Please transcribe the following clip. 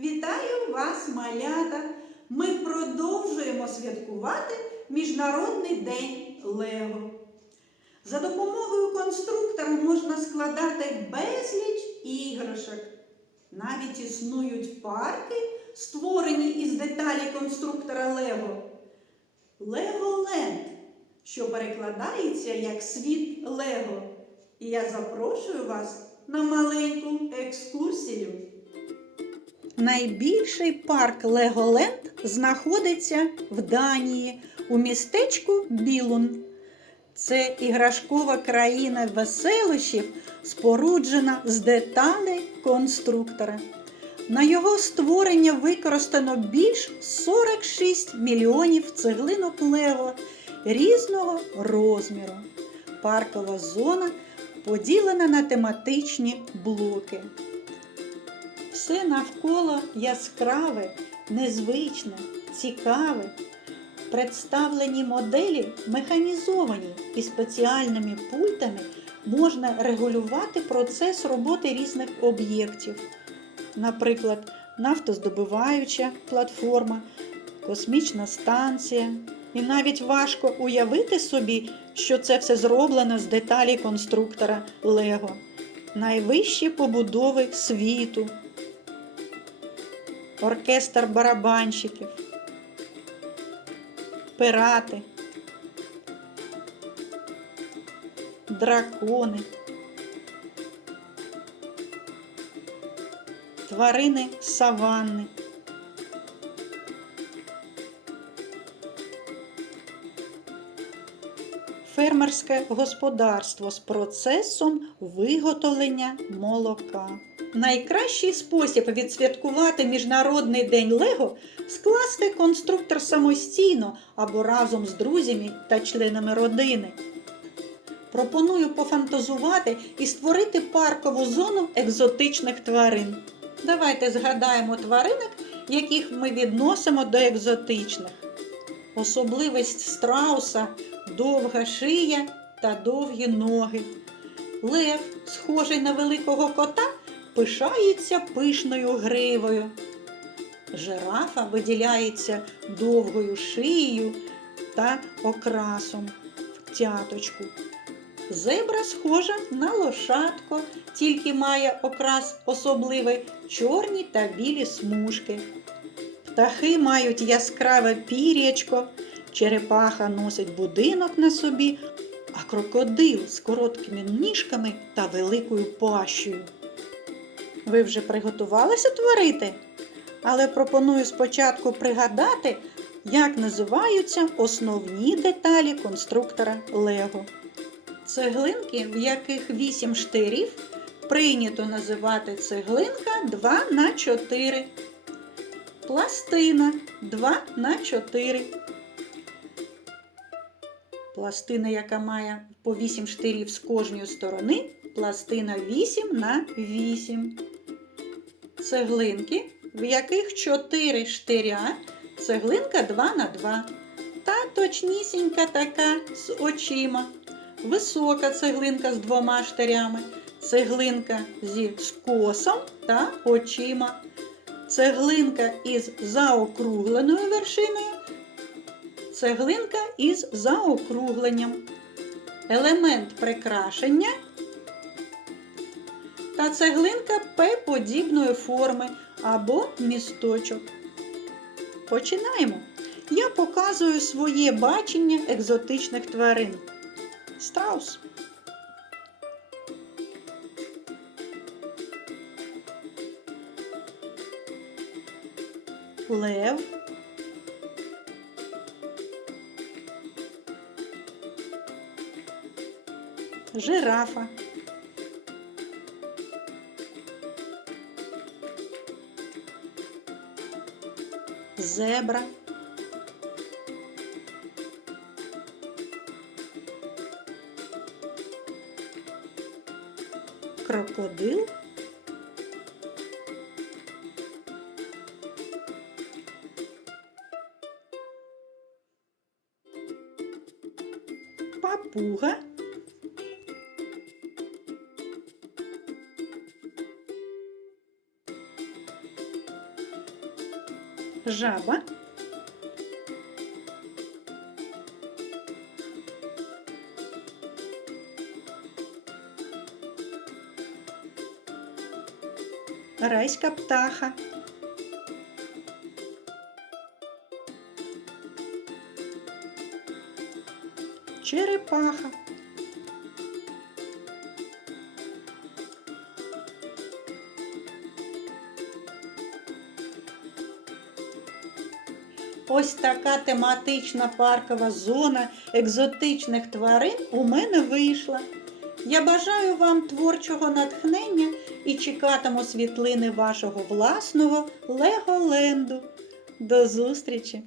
Вітаю вас, малята! Ми продовжуємо святкувати Міжнародний день Лего. За допомогою конструктора можна складати безліч іграшок. Навіть існують парки, створені із деталі конструктора Лего. Леголенд, що перекладається як світ Лего. І я запрошую вас на маленьку екскурсію. Найбільший парк Леголенд знаходиться в Данії у містечку Білун. Це іграшкова країна веселощів, споруджена з деталей конструктора. На його створення використано більш 46 мільйонів цеглинок Лего різного розміру. Паркова зона поділена на тематичні блоки. Все навколо яскраве, незвичне, цікаве. Представлені моделі механізовані і спеціальними пультами можна регулювати процес роботи різних об'єктів. Наприклад, нафтоздобуваюча платформа, космічна станція. І навіть важко уявити собі, що це все зроблено з деталі конструктора Лего. Найвищі побудови світу, оркестр барабанщиків, пирати, дракони, тварини саванни. Фермерське господарство з процесом виготовлення молока. Найкращий спосіб відсвяткувати Міжнародний день Лего скласти конструктор самостійно або разом з друзями та членами родини. Пропоную пофантазувати і створити паркову зону екзотичних тварин. Давайте згадаємо тваринок, яких ми відносимо до екзотичних. Особливість страуса довга шия та довгі ноги. Лев, схожий на великого кота, пишається пишною гривою. Жирафа виділяється довгою шиєю та окрасом в тяточку. Зебра схожа на лошадко, тільки має окрас особливий чорні та білі смужки. Птахи мають яскраве пір'ячко, черепаха носить будинок на собі, а крокодил з короткими ніжками та великою пащею. Ви вже приготувалися творити? Але пропоную спочатку пригадати, як називаються основні деталі конструктора Лего. Цеглинки, в яких 8 штирів, прийнято називати цеглинка 2 на 4 пластина 2 на 4 Пластина, яка має по 8 штирів з кожної сторони, пластина 8 на 8. Цеглинки, в яких 4 штиря, цеглинка 2 на 2. Та точнісінька така з очима. Висока цеглинка з двома штирями, цеглинка зі скосом та очима цеглинка із заокругленою вершиною, цеглинка із заокругленням, елемент прикрашення та цеглинка П-подібної форми або місточок. Починаємо. Я показую своє бачення екзотичних тварин. Страус. лев, жирафа, зебра, крокодил. Папуга, жаба. Райська птаха. Черепаха. Ось така тематична паркова зона екзотичних тварин у мене вийшла. Я бажаю вам творчого натхнення і чекатиму світлини вашого власного Леголенду. До зустрічі!